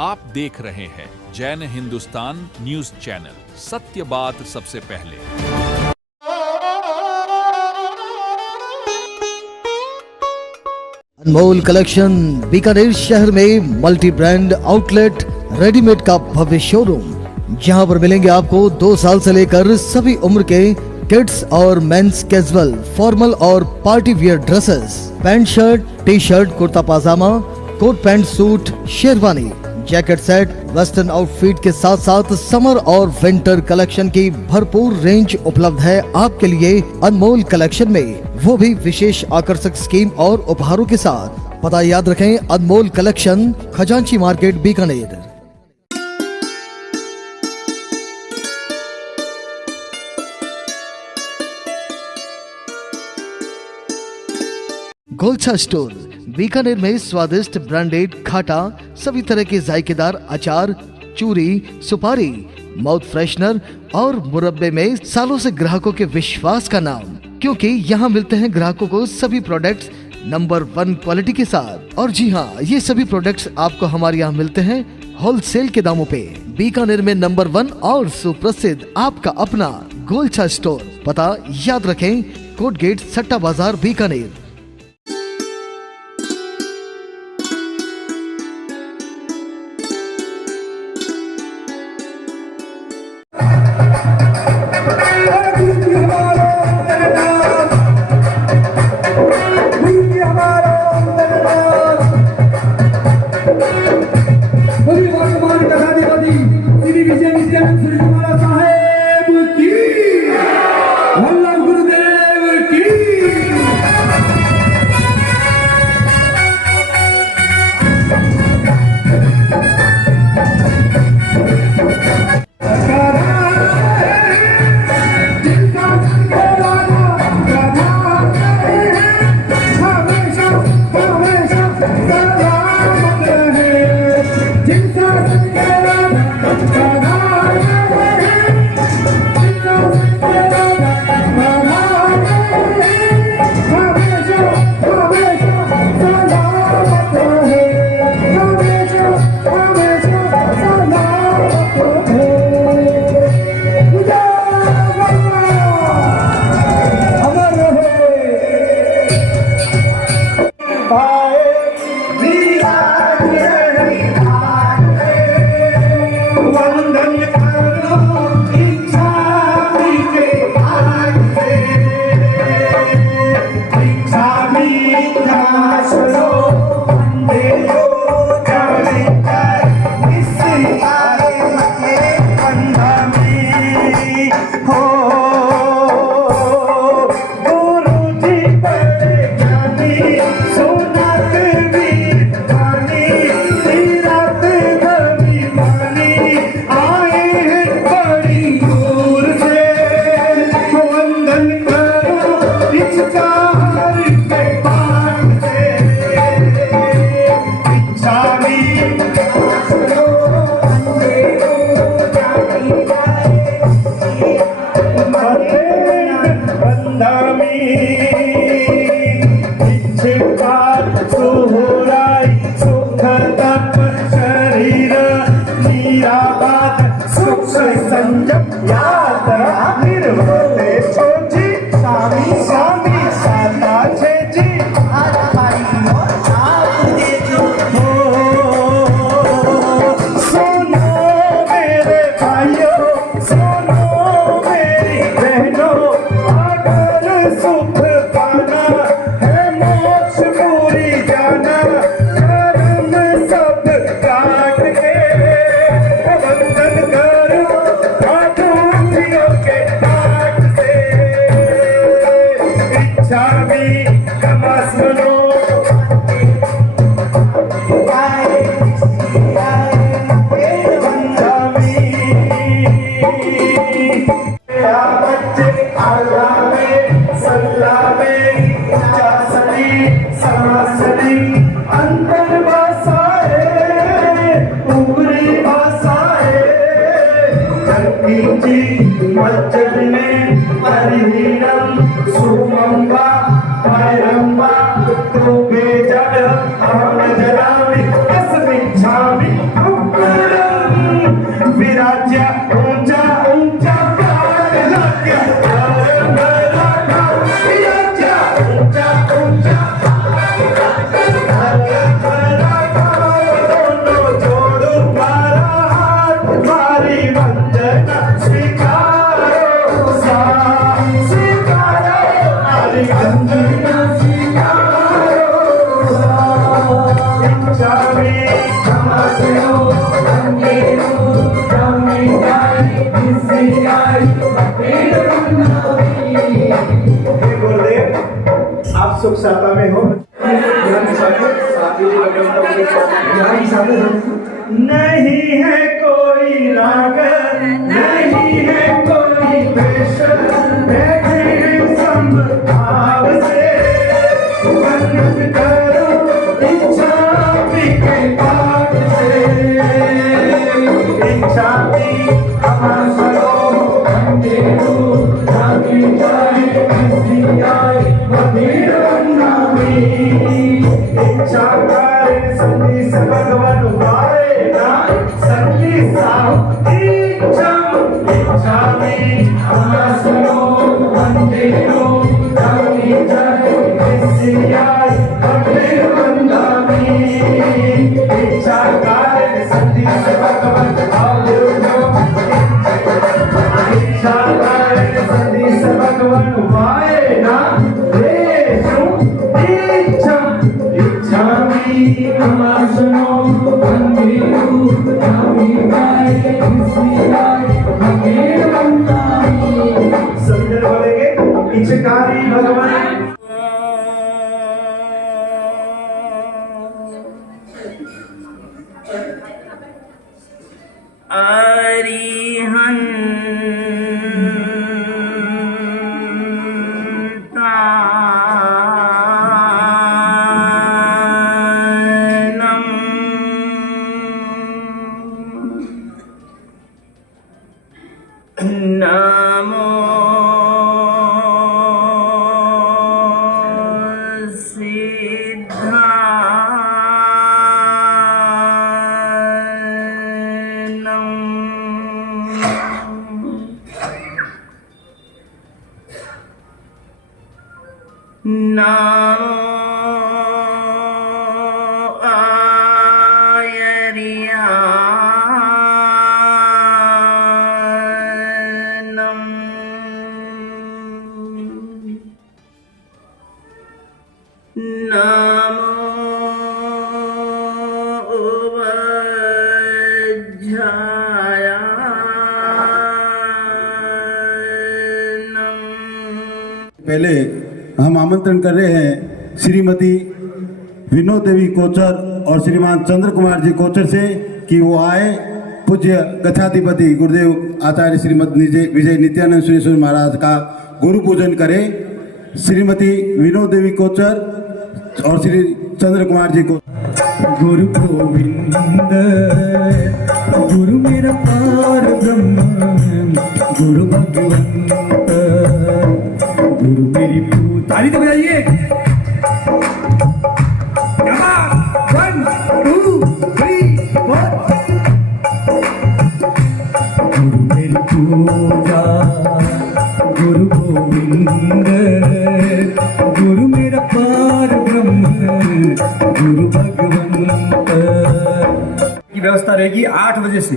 आप देख रहे हैं जैन हिंदुस्तान न्यूज चैनल, सत्य बात सबसे पहले। अनमोल कलेक्शन बीकानेर शहर में मल्टी ब्रांड आउटलेट रेडीमेड का भव्य शोरूम, जहां पर मिलेंगे आपको 2 साल से लेकर सभी उम्र के किड्स और मेंस कैजुअल, फॉर्मल और party wear dresses, pant shirt, T shirt, kurta pajama, coat pant suit, sherwani, jacket set, western outfit के साथ साथ समर और विंटर कलेक्शन की भरपूर रेंज उपलब्ध है आपके लिए अनमोल कलेक्शन में, वो भी विशेष आकर्षक स्कीम और उपहारों के साथ। पता याद रखें, अनमोल कलेक्शन, खजांची मार्केट, बीकानेर। गोलछा स्टोर बीकानेर में स्वादिष्ट ब्रांडेड खाटा, सभी तरह के जायकेदार अचार, चूरी, सुपारी, माउथ फ्रेशनर और मुरब्बे में सालों से ग्राहकों के विश्वास का नाम, क्योंकि यहाँ मिलते हैं ग्राहकों को सभी प्रोडक्ट्स नंबर 1 क्वालिटी के साथ। और जी हाँ, ये सभी प्रोडक्ट्स आपको हमारे यहाँ मिलते हैं होलसेल के दामों पे। बीकानेर में नंबर 1 और सुप्रसिद्ध आपका अपना गोलछा स्टोर। पता याद रखें, कोट गेट, सट्टा बाजार, बीकानेर। तो बेजड़ हम जलावी, कस बिछावी गुरुदेव, आप सुख साता में हो। नहीं है कोई रागर, नहीं है कोई वेश, बैठे हैं समभाव से, वर्णन करो इच्छा के पाठ से, इच्छा की हमासरो अंधेरो जागी जाए ऐसी आए मधुर वंदनामी, इच्छा करे संदेश भगवान वारे ना संदेशा इच्छा, इच्छा में हमासरो अंधेरो जागी जाए ऐसी आए मधुर वंदनामी, इच्छा करे संदेश भगवान वारे संदेश भगवान वाए ना देशो इच्छा, इच्छा में हमासनो अंधेरो जागी जाए ऐसी आए मधुर वंदनामी। समझ बोलेंगे इच्छकारी भगवान। नमो पहले हम आमंत्रण कर रहे हैं श्रीमती विनोद देवी कोचर और श्रीमान चंद्र कुमार जी कोचर से कि वो आए पूज्य गच्छाधिपति गुरुदेव आचार्य श्रीमद विजय नित्यानंद सुरेश्वर महाराज का गुरु पूजन करें। श्रीमती विनोद देवी कोचर और श्री चंद्र कुमार जी को। गुरु गोविंद गुरु मेरा पार ब्रह्म, गुरु भगवंत गुरु मेरी पूत। ताली तो बजाइए। 1 2 3 4। गुरु मेरी पूजा गुरु गोविंद, गुरु मेरा पार ब्रह्म, गुरु भगवंत। की व्यवस्था रहेगी 8 बजे से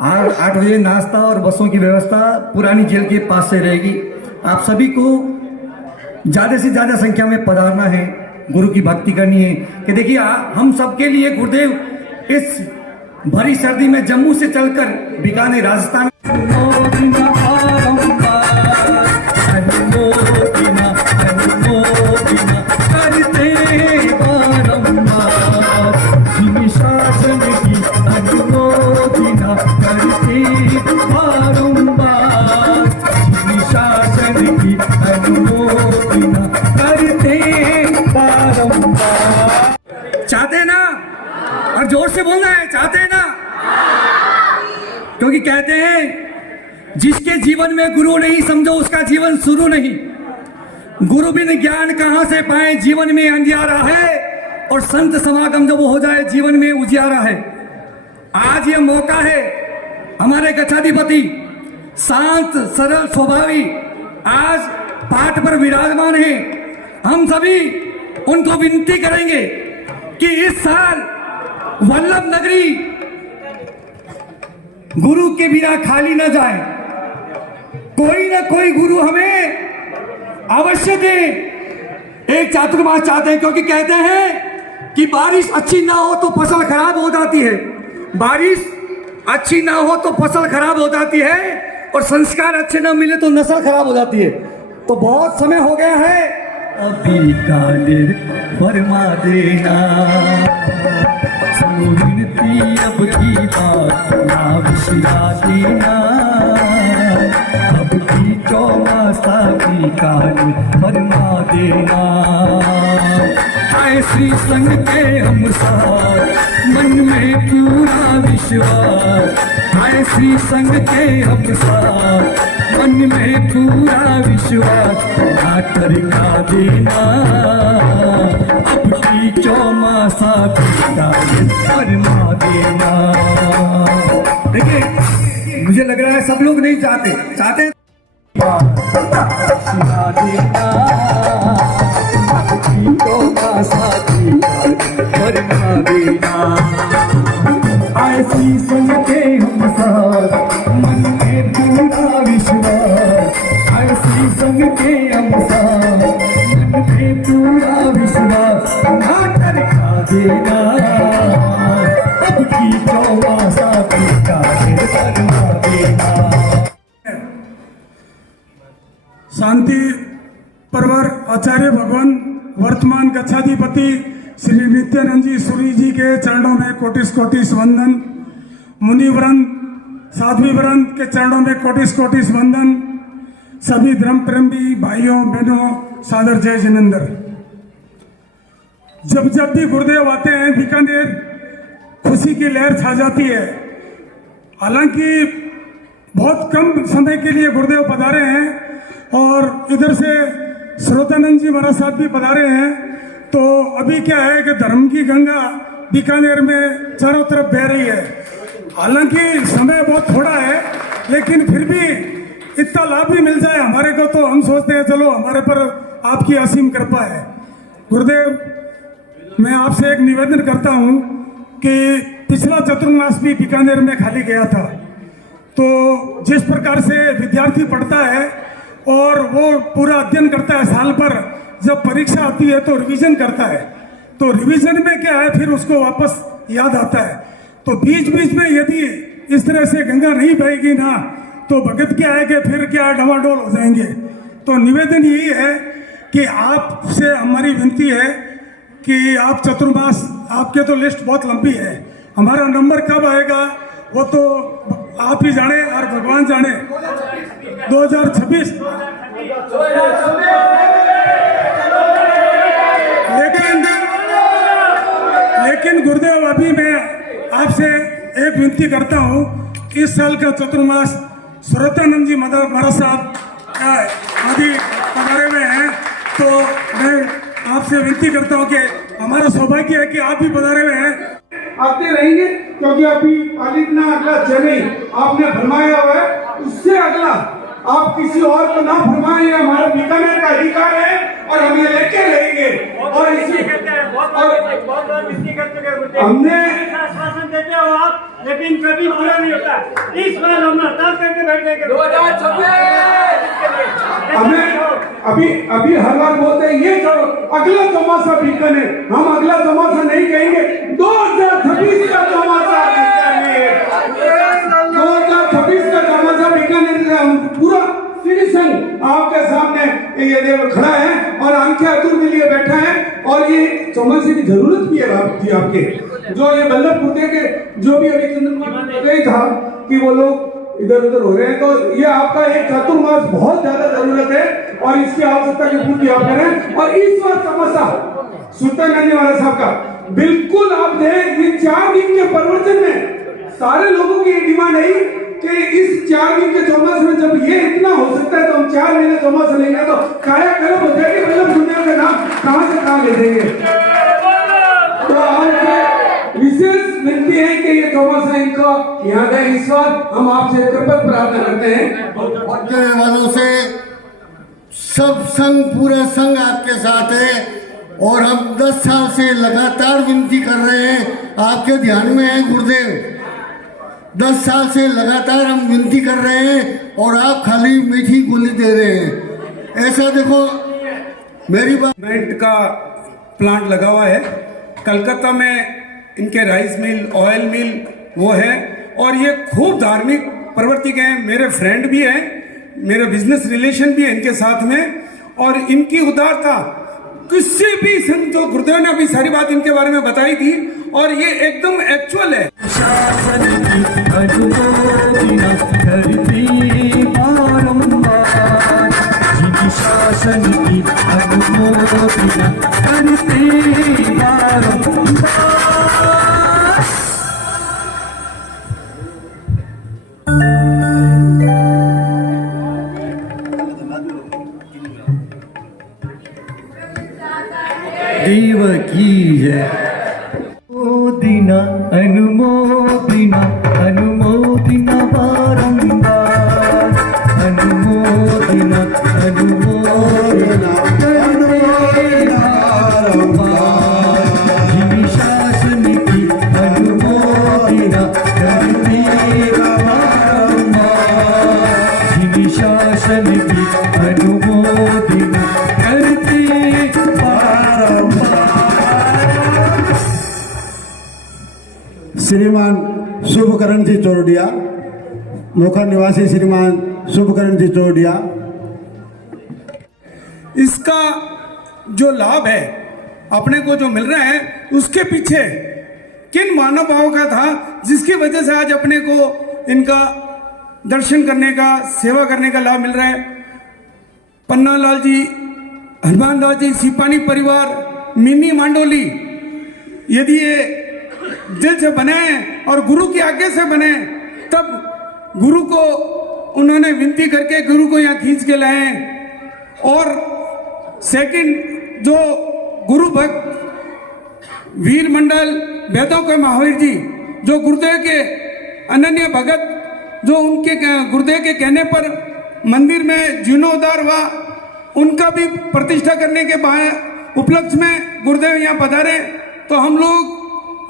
8 बजे नाश्ता और बसों की व्यवस्था पुरानी जेल के पास से रहेगी। आप सभी को ज्यादा से ज्यादा संख्या में पधारना है, गुरु की भक्ति करनी है। कि देखिए हम सबके लिए गुरुदेव इस भरी सर्दी में जम्मू से चलकर बीकानेर राजस्थान चाहते हैं ना, और जोर से बोलना है, चाहते हैं ना, क्योंकि कहते हैं जिसके जीवन में गुरु नहीं समझो उसका जीवन शुरू नहीं। गुरु बिन ज्ञान कहां से पाए, जीवन में अंधियारा है, और संत समागम जब हो जाए जीवन में उजियारा है। आज ये मौका है, हमारे गच्छाधिपति शांत सरल स्वभावी आज पाठ पर विराजमान है। हम सभी उनको विनती करेंगे कि इस साल वल्लभ नगरी गुरु के बिना खाली न जाए। कोई ना कोई गुरु हमें अवश्य दे। एक चातुर्मास चाहते हैं, क्योंकि कहते हैं कि बारिश अच्छी ना हो तो फसल खराब हो जाती है, बारिश अच्छी ना हो तो फसल खराब हो जाती है, और संस्कार अच्छे ना मिले तो नस्ल खराब हो जाती है। तो बहुत समय हो गया है, अभी कादिर फरमा देना, विनती अब की बात ना बिसरा देना, अब की चौमासा की कादिर फरमा देना। आए श्री संग के हम साथ, मन में पूरा विश्वास, आए श्री संग के हम साथ, मन में पूरा विश्वास, ना तरीका देना, अब की चौमासा की कादिर फरमा देना। देखिए, मुझे लग रहा है सब लोग नहीं चाहते सिखा देना, अब की चौमासा की कादिर फरमा देना। ऐसी संग के हम साथ, मन में पूरा विश्वास, ऐसी संग के हम साथ, मन में पूरा विश्वास, ना तरीका देना, अब की चौमासा की कादिर फरमा देना। शांति परवर आचार्य भगवान वर्तमान गच्छाधिपति श्री नित्यानंद जी सूरी जी के चरणों में कोटिस कोटिस वंदन, मुनिवरन साध्वी वरन के चरणों में कोटिस कोटिस वंदन, सभी धर्म प्रेमी भाइयों बहनों सादर जय जिनेंद्र। जब जब भी गुरुदेव आते हैं बीकानेर खुशी की लहर छा जाती है। हालांकि बहुत कम समय के लिए गुरुदेव पधारे हैं और इधर से श्रोतानंद जी महाराज साहब भी पधारे हैं। तो अभी क्या है कि धर्म की गंगा बीकानेर में चारों तरफ बह रही है। हालांकि समय बहुत थोड़ा है, लेकिन फिर भी इतना लाभ भी मिल जाए हमारे को तो हम सोचते हैं चलो हमारे पर आपकी असीम कृपा है। गुरुदेव, मैं आपसे एक निवेदन करता हूं कि पिछला चतुर्मास भी बीकानेर में खाली गया था। तो जिस प्रकार से विद्यार्थी पढ़ता है और वो पूरा अध्ययन करता है साल भर, जब परीक्षा आती है तो रिवीजन करता है, तो रिवीजन में क्या है फिर उसको वापस याद आता है। तो बीच बीच में यदि इस तरह से गंगा नहीं बहेगी ना तो भगत क्या है कि फिर क्या डवाडोल हो जाएंगे। तो निवेदन यही है कि आपसे हमारी विनती है कि आप चतुर्मास, आपके तो लिस्ट बहुत लंबी है, हमारा नंबर कब आएगा वो तो आप ही जाने और भगवान जाने। 2026 लेकिन गुरुदेव, अभी मैं आपसे एक विनती करता हूँ, इस साल का चतुर्मास श्रोतानंद जी महाराज साहब आदि पधारे हुए हैं, तो मैं आपसे विनती करता हूँ कि हमारा सौभाग्य है कि आप भी पधारे हुए हैं। आते रहेंगे क्योंकि अभी पालितना अगला जने आपने फरमाया हुआ है, उससे अगला आप किसी और को ना फरमाएं, हमारा बीकानेर का अधिकार है और हम ये लेके रहेंगे। और इसी हमने आश्वासन देते हो आप, लेकिन कभी पूरा नहीं होता। इस बार हम हड़ताल करके बैठेंगे 2026। हमें अभी हर बार बोलते हैं ये करो, अगला चौमासा बीकानेर, हम अगला चौमासा नहीं कहेंगे, 2026 का चौमासा बीकानेर, 2026 का चौमासा बीकानेर। हम पूरा श्री संघ आपके सामने ये देव खड़ा है और आंखें अतुर के लिए बैठा है, और ये चौमासे की जरूरत भी है आपके। जो ये बल्लभपुर के जो भी अभी चंद्र कुमार था कि वो लोग इधर उधर हो रहे हैं, तो ये आपका एक चतुर्मास बहुत ज्यादा जरूरत है और इसकी आवश्यकता की पूर्ति आप करें। और इस बार चौमासा सुल्तानगंज वाला साहब का बिल्कुल आपने ये 4 दिन के प्रवचन में सारे लोगों की डिमांड है कि इस 4 दिन के चौमास में जब ये इतना हो सकता है तो हम 4 महीने चौमास लेंगे तो काया कर्म हो जाएगी, मतलब दुनिया का नाम कहां से कहां ले देंगे। तो आपसे विशेष विनती है कि ये चौमासा इनको याद है। इस बार हम आपसे कृपा प्रार्थना करते हैं वालों से, सब संघ, पूरा संघ आपके साथ है और हम 10 साल से लगातार विनती कर रहे हैं, आपके ध्यान में है गुरुदेव। 10 साल से लगातार हम विनती कर रहे हैं और आप खाली मीठी गोली दे रहे हैं। ऐसा देखो, मेरी बात का प्लांट लगा हुआ है कलकत्ता में इनके राइस मिल, ऑयल मिल वो है, और ये खूब धार्मिक प्रवृत्ति के हैं। मेरे फ्रेंड भी हैं, मेरा बिजनेस रिलेशन भी है इनके साथ में, और इनकी उदारता किसी भी संत, तो गुरुदेव ने अभी सारी बात इनके बारे में बताई थी, और ये एकदम एक्चुअल है। देव की जय। मोदिना अनुमोदिना अनुमोदिना बारंबार, अनुमोदिना अनुमोदिना जिमी शासन की अनुमोदिना करती बारंबार, जिमी शासन की अनुमोदिना करती श्रीमान शुभकरण जी चौरडिया, मोखा निवासी श्रीमान शुभकरण जी चौरडिया। इसका जो लाभ है अपने को जो मिल रहा है, उसके पीछे किन मानव भाव का था जिसकी वजह से आज अपने को इनका दर्शन करने का, सेवा करने का लाभ मिल रहा है। पन्ना लाल जी, हनुमान दास जी, सिपानी परिवार, मिनी मांडोली, यदि ये दिल से बने और गुरु की आज्ञा से बने, तब गुरु को उन्होंने विनती करके गुरु को यहाँ खींच के लाए। और सेकंड, जो गुरु भक्त वीर मंडल वेदों के महावीर जी, जो गुरुदेव के अनन्य भगत, जो उनके गुरुदेव के कहने पर मंदिर में जीर्णोद्धार हुआ, उनका भी प्रतिष्ठा करने के उपलक्ष्य में गुरुदेव यहाँ पधारे। तो हम लोग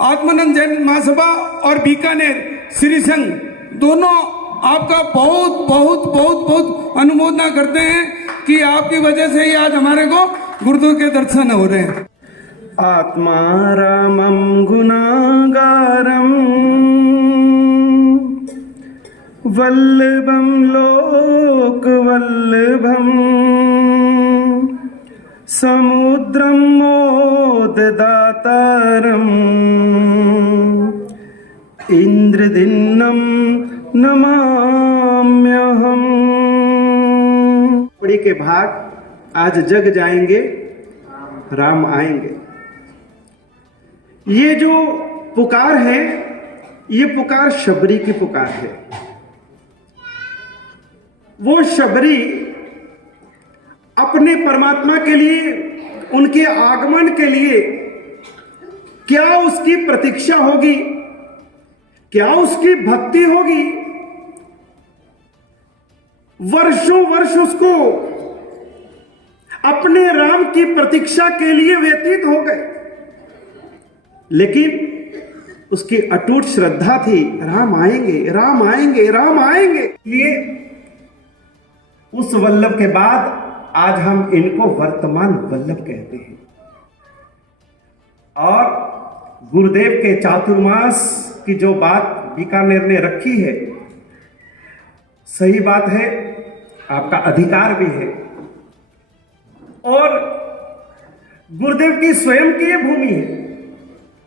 आत्मानंद जैन महासभा और बीकानेर श्री संघ दोनों आपका बहुत बहुत बहुत बहुत अनुमोदना करते हैं कि आपकी वजह से ही आज हमारे को गुरुदेव के दर्शन हो रहे हैं। आत्मा रामं गुणागारं वल्लभं लोकवल्लभं समुद्रं मोददातारं इंद्रदिन्नं नमाम्यहम्। बड़ी के भाग आज जग जाएंगे, राम आएंगे। ये जो पुकार है, ये पुकार शबरी की पुकार है। वो शबरी अपने परमात्मा के लिए, उनके आगमन के लिए क्या उसकी प्रतीक्षा होगी, क्या उसकी भक्ति होगी। वर्षों वर्ष उसको अपने राम की प्रतीक्षा के लिए व्यतीत हो गए, लेकिन उसकी अटूट श्रद्धा थी, राम आएंगे, राम आएंगे, राम आएंगे। ये उस वल्लभ के बाद आज हम इनको वर्तमान वल्लभ कहते हैं। और गुरुदेव के चातुर्मास की जो बात बीकानेर ने रखी है, सही बात है, आपका अधिकार भी है। और गुरुदेव की स्वयं की ये भूमि है,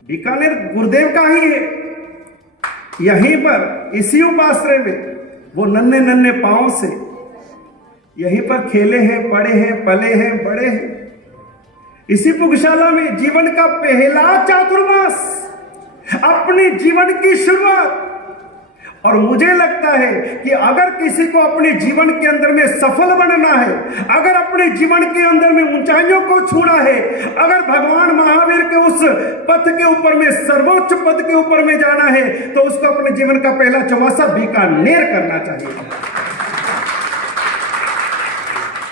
बीकानेर गुरुदेव का ही है। यहीं पर इसी उपाश्रय में वो नन्हे नन्हे पांव से यहीं पर खेले हैं, पढ़े हैं, पले हैं, बड़े हैं। इसी पुगशाला में जीवन का पहला चातुर्मास, अपने जीवन की शुरुआत। और मुझे लगता है कि अगर किसी को अपने जीवन के अंदर में सफल बनना है, अगर अपने जीवन के अंदर में ऊंचाइयों को छूना है, अगर भगवान महावीर के उस पथ के ऊपर में, सर्वोच्च पद के ऊपर में जाना है, तो उसको अपने जीवन का पहला चौमासा बीकानेर करना चाहिए।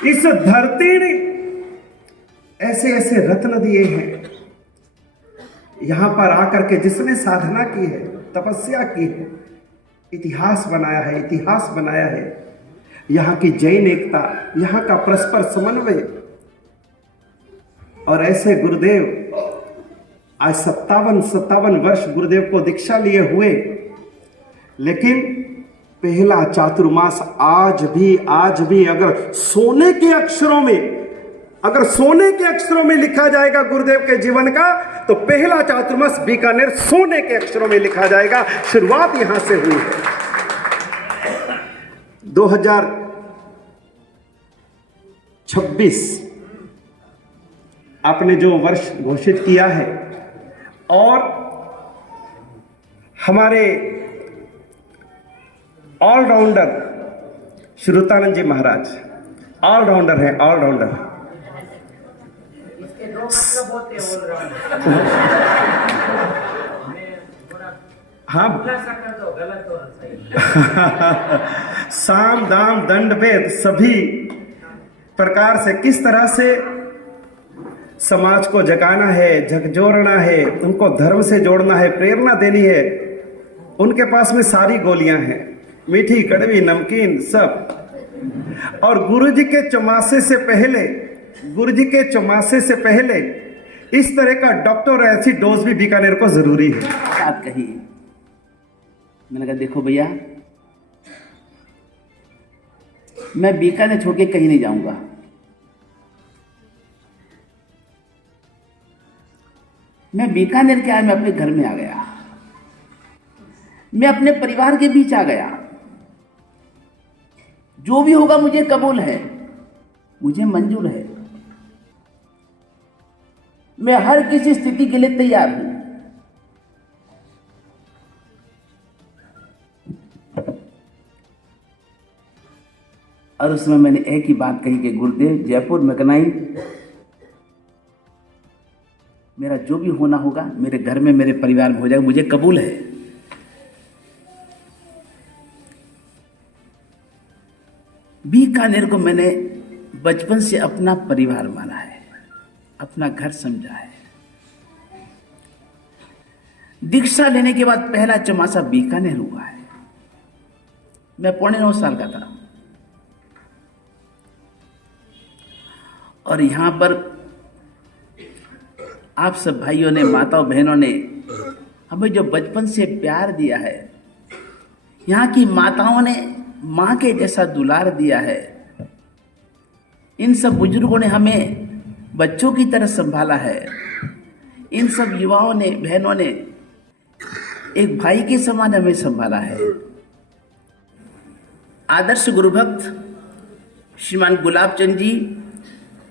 इस धरती ने ऐसे ऐसे रत्न दिए हैं, यहां पर आकर के जिसने साधना की है, तपस्या की है, इतिहास बनाया है, इतिहास बनाया है। यहां की जैन एकता, यहां का परस्पर समन्वय। और ऐसे गुरुदेव आज 57 वर्ष गुरुदेव को दीक्षा लिए हुए, लेकिन पहला चातुर्मास आज भी अगर सोने के अक्षरों में लिखा जाएगा गुरुदेव के जीवन का, तो पहला चातुर्मास बीकानेर सोने के अक्षरों में लिखा जाएगा। शुरुआत यहां से हुई है। 2026 आपने जो वर्ष घोषित किया है, और हमारे ऑलराउंडर श्रुतानंद जी महाराज ऑलराउंडर है, ऑलराउंडर। हाँ, साम दाम दंड भेद सभी प्रकार से किस तरह से समाज को जगाना है, झकझोरना है, उनको धर्म से जोड़ना है, प्रेरणा देनी है। उनके पास में सारी गोलियां हैं, मीठी कड़वी नमकीन सब। और गुरुजी के चौमासे से पहले इस तरह का डॉक्टर ऐसी डोज भी बीकानेर को जरूरी है। बात कही, मैंने कहा देखो भैया, मैं बीकानेर छोड़ के कहीं नहीं जाऊंगा। मैं बीकानेर के आया, मैं अपने घर में आ गया, मैं अपने परिवार के बीच आ गया। जो भी होगा मुझे कबूल है, मुझे मंजूर है। मैं हर किसी स्थिति के लिए तैयार हूं। और उस समय मैंने एक ही बात कही कि गुरुदेव, जयपुर मकनाई, मेरा जो भी होना होगा मेरे घर में, मेरे परिवार में हो जाएगा, मुझे कबूल है। बीकानेर को मैंने बचपन से अपना परिवार माना है, अपना घर समझा है। दीक्षा लेने के बाद पहला चौमासा बीकानेर हुआ है। मैं 9.25 साल का था, और यहां पर आप सब भाइयों ने, माताओं बहनों ने हमें जो बचपन से प्यार दिया है, यहाँ की माताओं ने माँ के जैसा दुलार दिया है। इन सब बुजुर्गों ने हमें बच्चों की तरह संभाला है। इन सब युवाओं ने, बहनों ने एक भाई के समान हमें संभाला है। आदर्श गुरु भक्त श्रीमान गुलाब चंद जी,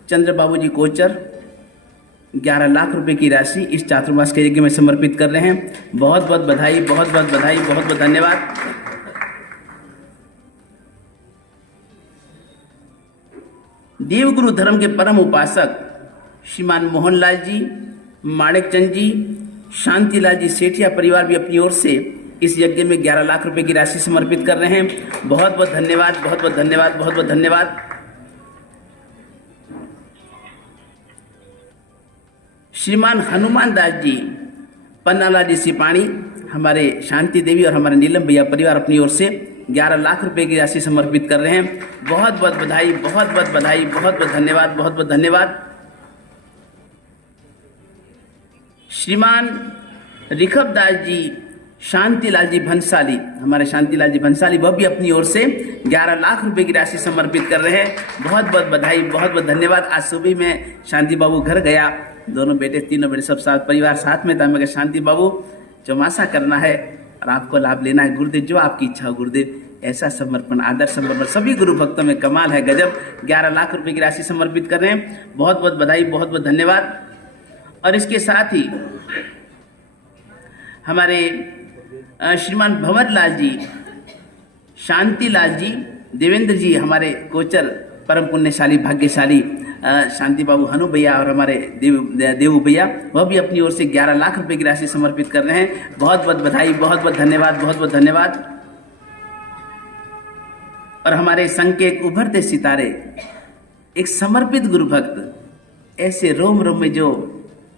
चंद्र बाबू जी कोचर 11 लाख रुपए की राशि इस चातुर्मास के यज्ञ में समर्पित कर रहे हैं। बहुत बहुत बधाई, बहुत बहुत बधाई, बहुत बहुत धन्यवाद। देवगुरु धर्म के परम उपासक श्रीमान मोहनलाल जी, माणिक चंद जी, शांतिलाल जी सेठिया परिवार भी अपनी ओर से इस यज्ञ में 11 लाख रुपए की राशि समर्पित कर रहे हैं। बहुत बहुत धन्यवाद, बहुत बहुत धन्यवाद, बहुत बहुत धन्यवाद। श्रीमान हनुमान दास जी, पन्नाला जी सिपाणी, हमारे शांति देवी और हमारे नीलम भैया परिवार अपनी ओर से 11 लाख रुपए की राशि समर्पित कर रहे हैं। बहुत बहुत बधाई, बहुत बहुत बधाई, बहुत बहुत धन्यवाद, बहुत बहुत धन्यवाद। श्रीमान रिखब दास जी, शांतिलाल जी भंसाली, हमारे शांतिलाल जी भंसाली, वह भी अपनी ओर से 11 लाख रुपए की राशि समर्पित कर रहे हैं। बहुत बहुत बधाई, बहुत बहुत धन्यवाद। आज सुबह में शांति बाबू घर गया, दोनों बेटे, तीनों बेटे, सब साथ परिवार साथ में था। मैं कहा शांति बाबू, चौमासा करना है और आपको लाभ लेना है। गुरुदेव, जो आपकी इच्छा हो गुरुदेव। ऐसा समर्पण, आदर समर्पण सभी गुरु भक्तों में कमाल है, गजब। 11 लाख रुपए की राशि समर्पित कर रहे हैं। बहुत बहुत बधाई, बहुत बहुत धन्यवाद। और इसके साथ ही हमारे श्रीमान भंवरलाल जी, शांतिलाल जी, देवेंद्र जी, हमारे कोचर परम पुण्यशाली, भाग्यशाली शांति बाबू, हनु भैया और हमारे देवू भैया, वह भी अपनी ओर से 11 लाख रुपए की राशि समर्पित कर रहे हैं। बहुत बहुत बधाई, बहुत बहुत धन्यवाद, बहुत बहुत धन्यवाद। और हमारे संघ के एक उभरते सितारे, एक समर्पित गुरु भक्त, ऐसे रोम रोम में जो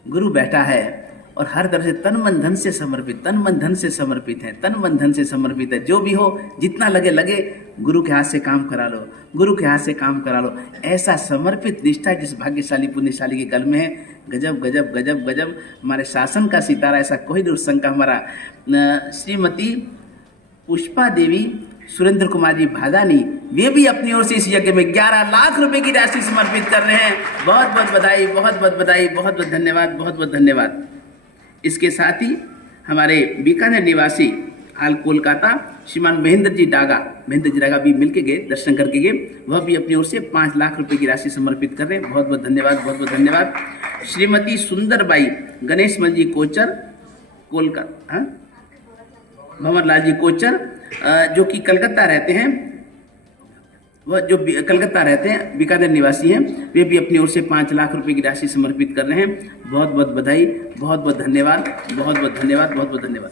गुरु बैठा है, और हर तरह से तन मन धन से समर्पित, तन मन धन से समर्पित है, तन मन धन से समर्पित है। जो भी हो, जितना लगे लगे, गुरु के हाथ से काम करा लो, गुरु के हाथ से काम करा लो। ऐसा समर्पित निष्ठा जिस भाग्यशाली पुण्यशाली के गल में है, गजब गजब गजब गजब। हमारे शासन का सितारा, ऐसा कोई दुर्संग का हमारा श्रीमती पुष्पा देवी सुरेंद्र कुमार जी भादानी, वे भी अपनी ओर से इस यज्ञ में 11 लाख रुपए की राशि समर्पित कर रहे हैं। बहुत बहुत बधाई, बहुत बहुत बधाई, बहुत बहुत धन्यवाद, बहुत बहुत धन्यवाद। इसके साथ ही हमारे बीकानेर निवासी हाल कोलकाता श्रीमान महेंद्र जी डागा भी मिलके गए, दर्शन करके गए। वह भी अपनी ओर से 5 लाख रुपए की राशि समर्पित कर रहे हैं। बहुत बहुत धन्यवाद, बहुत बहुत धन्यवाद। श्रीमती सुंदरबाई गणेश मल जी कोचर, कोलकाता, भंवर लाल जी कोचर, जो कि कलकत्ता रहते हैं, वह जो कलकत्ता रहते हैं, बीकानेर निवासी हैं, वे भी अपनी ओर से 5 लाख रुपए की राशि समर्पित कर रहे हैं। बहुत बहुत बधाई, बहुत बहुत धन्यवाद, बहुत बहुत धन्यवाद, बहुत बहुत धन्यवाद।